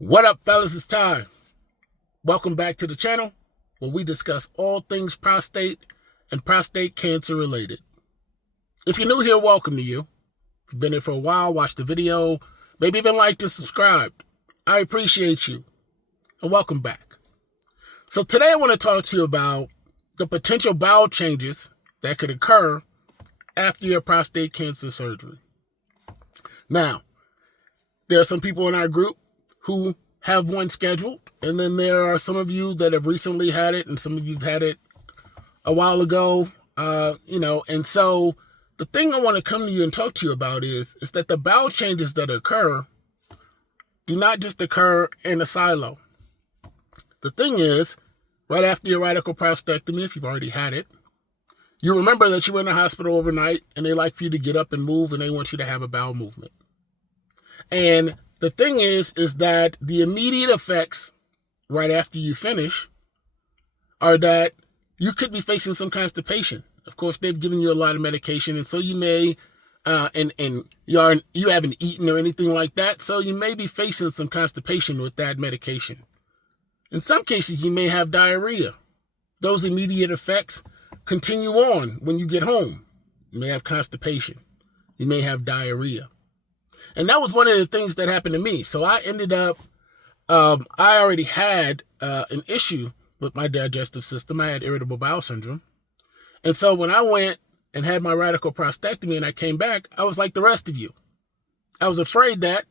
What up, fellas? It's Ty. Welcome back to the channel where we discuss all things prostate and prostate cancer related. If you're new here, welcome to you. If you've been here for a while, watch the video, maybe even like to subscribe. I appreciate you. And welcome back. So today I want to talk to you about the potential bowel changes that could occur after your prostate cancer surgery. Now, there are some people in our group who have one scheduled, and then there are some of you that have recently had it, and some of you have had it a while ago, and so the thing I want to come to you and talk to you about is that the bowel changes that occur do not just occur in a silo. The thing is, right after your radical prostatectomy, if you've already had it, you remember that you were in the hospital overnight, and they like for you to get up and move, and they want you to have a bowel movement. And the thing is that the immediate effects right after you finish are that you could be facing some constipation. Of course, they've given you a lot of medication, and so you may, and you haven't eaten or anything like that, so you may be facing some constipation with that medication. In some cases, you may have diarrhea. Those immediate effects continue on when you get home. You may have constipation. You may have diarrhea. And that was one of the things that happened to me. So I ended up, I already had an issue with my digestive system. I had irritable bowel syndrome. And so when I went and had my radical prostatectomy and I came back, I was like the rest of you. I was afraid that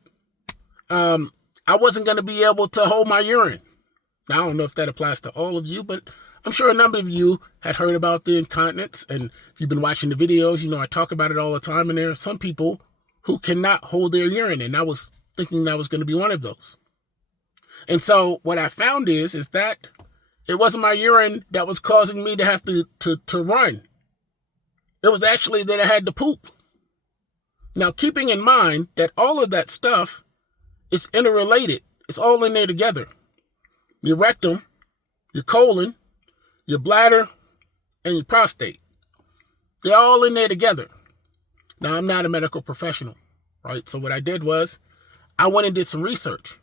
I wasn't going to be able to hold my urine. Now, I don't know if that applies to all of you, but I'm sure a number of you had heard about the incontinence. And if you've been watching the videos, you know I talk about it all the time. And there are some people who cannot hold their urine. And I was thinking that was going to be one of those. And so what I found is that it wasn't my urine that was causing me to have to run. It was actually that I had to poop. Now, keeping in mind that all of that stuff is interrelated. It's all in there together. Your rectum, your colon, your bladder, and your prostate. They're all in there together. Now, I'm not a medical professional, right? So what I did was I went and did some research.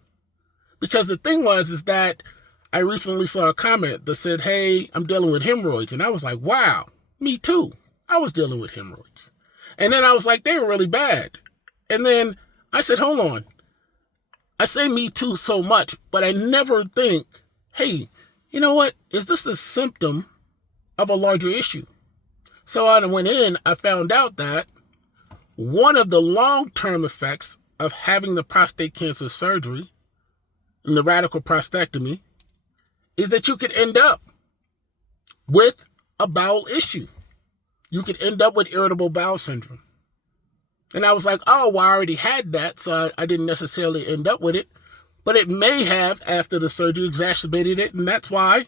Because the thing is that I recently saw a comment that said, hey, I'm dealing with hemorrhoids. And I was like, wow, me too. I was dealing with hemorrhoids. And then I was like, they were really bad. And then I said, hold on. I say me too so much, but I never think, hey, you know what? Is this a symptom of a larger issue? So I went in, I found out that one of the long-term effects of having the prostate cancer surgery and the radical prostatectomy is that you could end up with a bowel issue. You could end up with irritable bowel syndrome. And I was like, oh, well, I already had that, so I didn't necessarily end up with it. But it may have, after the surgery, exacerbated it, and that's why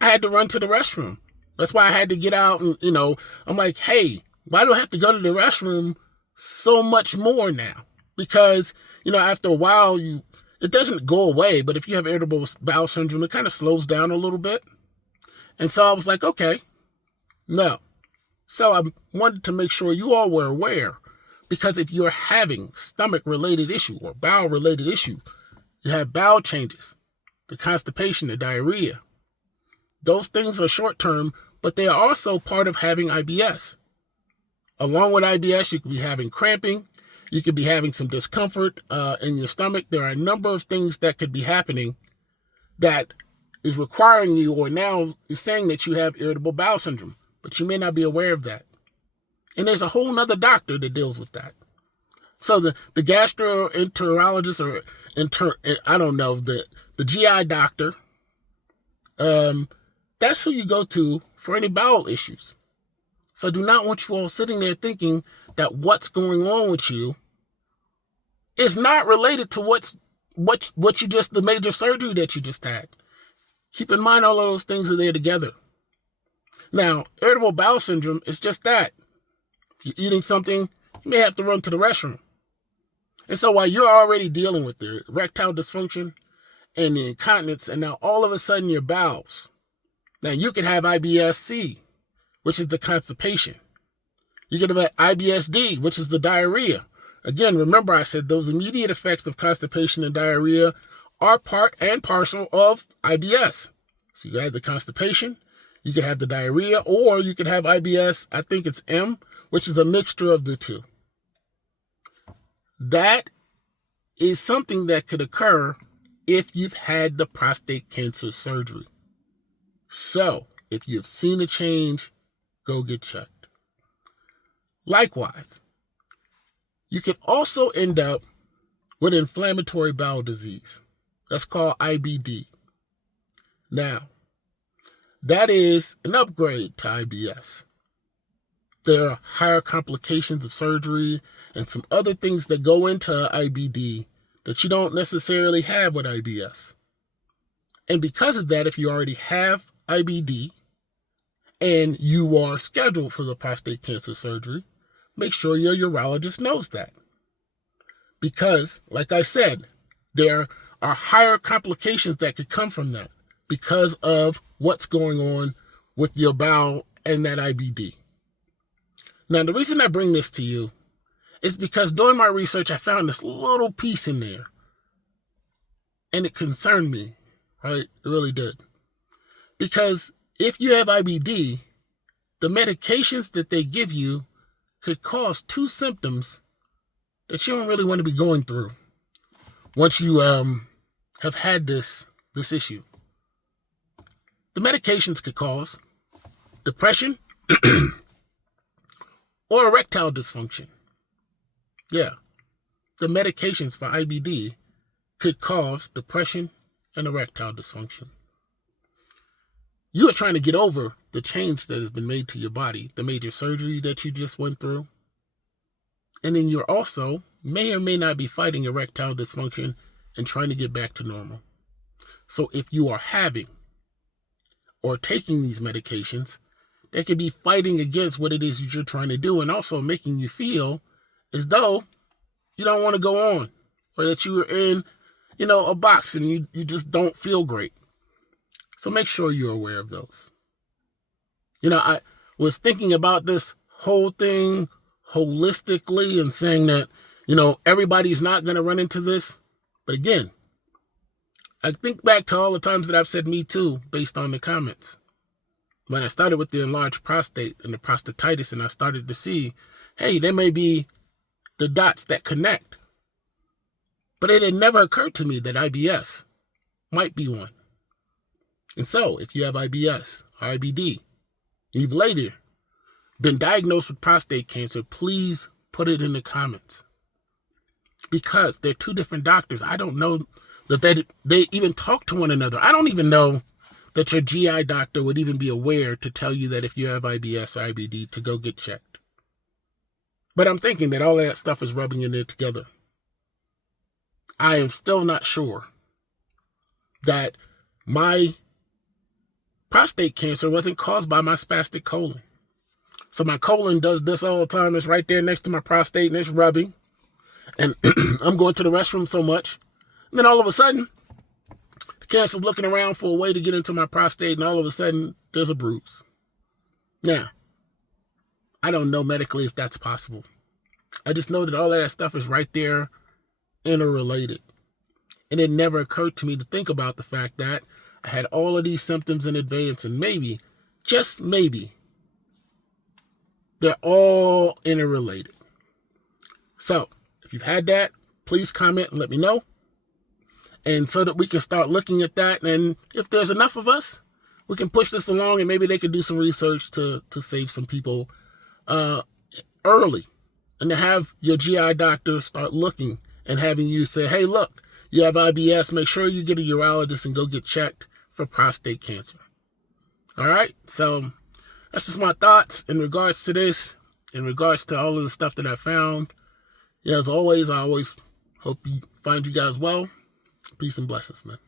I had to run to the restroom. That's why I had to get out and, I'm like, hey, why do I have to go to the restroom so much more now? Because, after a while, it doesn't go away, but if you have irritable bowel syndrome, it kind of slows down a little bit. And so I was like, okay, no. So I wanted to make sure you all were aware, because if you're having stomach-related issue or bowel-related issue, you have bowel changes, the constipation, the diarrhea. Those things are short-term, but they are also part of having IBS. Along with IBS, you could be having cramping. You could be having some discomfort in your stomach. There are a number of things that could be happening that is requiring you, or now is saying that you have irritable bowel syndrome, but you may not be aware of that. And there's a whole nother doctor that deals with that. So the gastroenterologist or the GI doctor, that's who you go to for any bowel issues. So I do not want you all sitting there thinking that what's going on with you is not related to the major surgery that you just had. Keep in mind all of those things are there together. Now, irritable bowel syndrome is just that. If you're eating something, you may have to run to the restroom. And so while you're already dealing with the erectile dysfunction and the incontinence, and now all of a sudden your bowels, now you could have IBS-C, which is the constipation. You could have IBS-D, which is the diarrhea. Again, remember I said those immediate effects of constipation and diarrhea are part and parcel of IBS. So you have the constipation, you could have the diarrhea, or you could have IBS, I think it's M, which is a mixture of the two. That is something that could occur if you've had the prostate cancer surgery. So, if you've seen a change, go get checked. Likewise, you can also end up with inflammatory bowel disease. That's called IBD. Now, that is an upgrade to IBS. There are higher complications of surgery and some other things that go into IBD that you don't necessarily have with IBS. And because of that, if you already have IBD and you are scheduled for the prostate cancer surgery, make sure your urologist knows that. Because, like I said, there are higher complications that could come from that because of what's going on with your bowel and that IBD. Now, the reason I bring this to you is because during my research, I found this little piece in there. And it concerned me, right? It really did. Because if you have IBD, the medications that they give you could cause two symptoms that you don't really want to be going through once you have had this issue. The medications could cause depression or erectile dysfunction. Yeah, the medications for IBD could cause depression and erectile dysfunction. You are trying to get over the change that has been made to your body, the major surgery that you just went through. And then you're also may or may not be fighting erectile dysfunction and trying to get back to normal. So if you are having or taking these medications, they could be fighting against what it is you're trying to do and also making you feel as though you don't want to go on, or that you are in, a box and you just don't feel great. So make sure you're aware of those. I was thinking about this whole thing holistically and saying that, everybody's not going to run into this. But again, I think back to all the times that I've said me too, based on the comments. When I started with the enlarged prostate and the prostatitis, and I started to see, hey, there may be the dots that connect. But it had never occurred to me that IBS might be one. And so, if you have IBS or IBD, you've later been diagnosed with prostate cancer, please put it in the comments. Because they're two different doctors. I don't know that they even talk to one another. I don't even know that your GI doctor would even be aware to tell you that if you have IBS or IBD to go get checked. But I'm thinking that all of that stuff is rubbing in there together. I am still not sure that my prostate cancer wasn't caused by my spastic colon. So my colon does this all the time. It's right there next to my prostate and it's rubbing. And I'm going to the restroom so much. And then all of a sudden, the cancer's looking around for a way to get into my prostate, and all of a sudden, there's a bruise. Now, I don't know medically if that's possible. I just know that all of that stuff is right there, interrelated. And it never occurred to me to think about the fact that I had all of these symptoms in advance, and maybe, just maybe, they're all interrelated. So, if you've had that, please comment and let me know. And so that we can start looking at that. And if there's enough of us, we can push this along, and maybe they can do some research to save some people early. And to have your GI doctor start looking and having you say, hey, look, you have IBS. Make sure you get a urologist and go get checked for prostate cancer. All right. So that's just my thoughts in regards to this, in regards to all of the stuff that I found. Yeah, as always, I always hope you find you guys well. Peace and blessings, man.